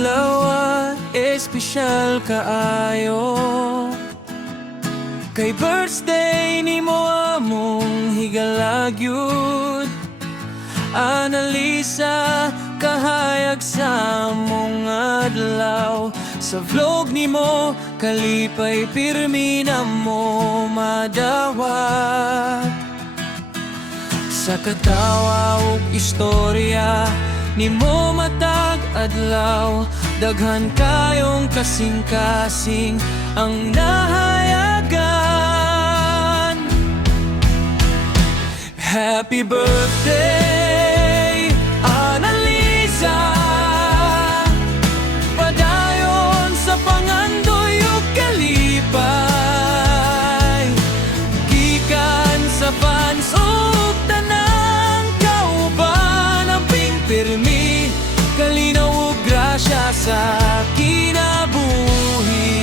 adlaw espesyal kaayo. Kay birthday ni mo among higalagyud. Analisa kahayag sa among adlaw. Sa vlog ni mo kalipay pirmi na mo madawat. Sa katawa ug istorya ni mo matag adlaw. Daghan kayong kasing-kasing ang nahayagan. Happy birthday, Annalisa. Padayon sa pangandoy ug kalipay. Gikan sa fans ug tanang kauban ang pingpirmi. Kalinaw ug grasya sa kinabuhi.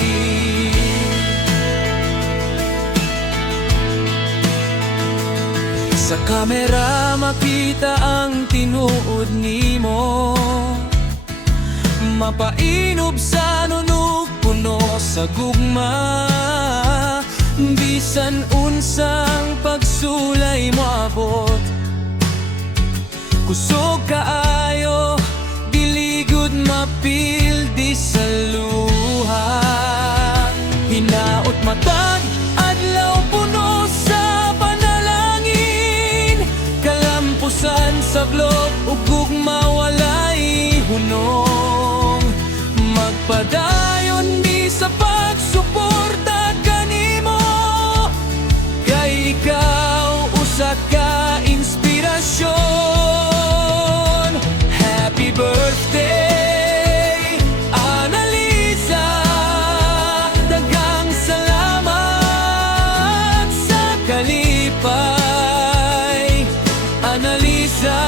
Sa kamera makita ang tinuod nimo. Mapainob sa nunog puno sa gugma. Bisan unsang pagsulay mo abot. Kusog kaayo, diligod mapildi sa luha. Hinaot matag, adlaw puno sa panalangin. Kalampusan sa vlog, ug gugma walay hunong. Magpadayon di sa pagsuporta kanimo. Kay ikaw usa ka inspirasyon. Happy birthday, Annalisa. Daghang salamat sa kalipay. Annalisa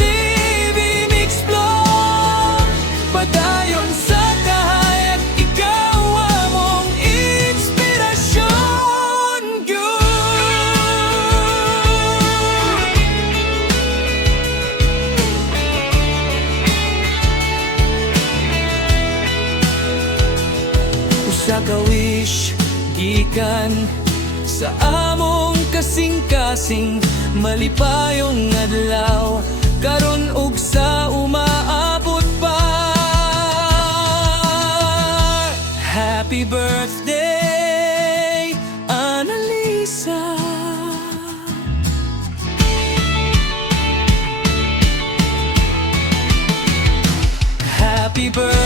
TV Mix Vlog. Padayon sa kahayag, ikaw among inspirasyon. Usa ka wish gikan sa among kasing-kasing. Malipayong adlaw karon ug sa umaabot pa. Happy birthday, Annalisa. Happy birthday.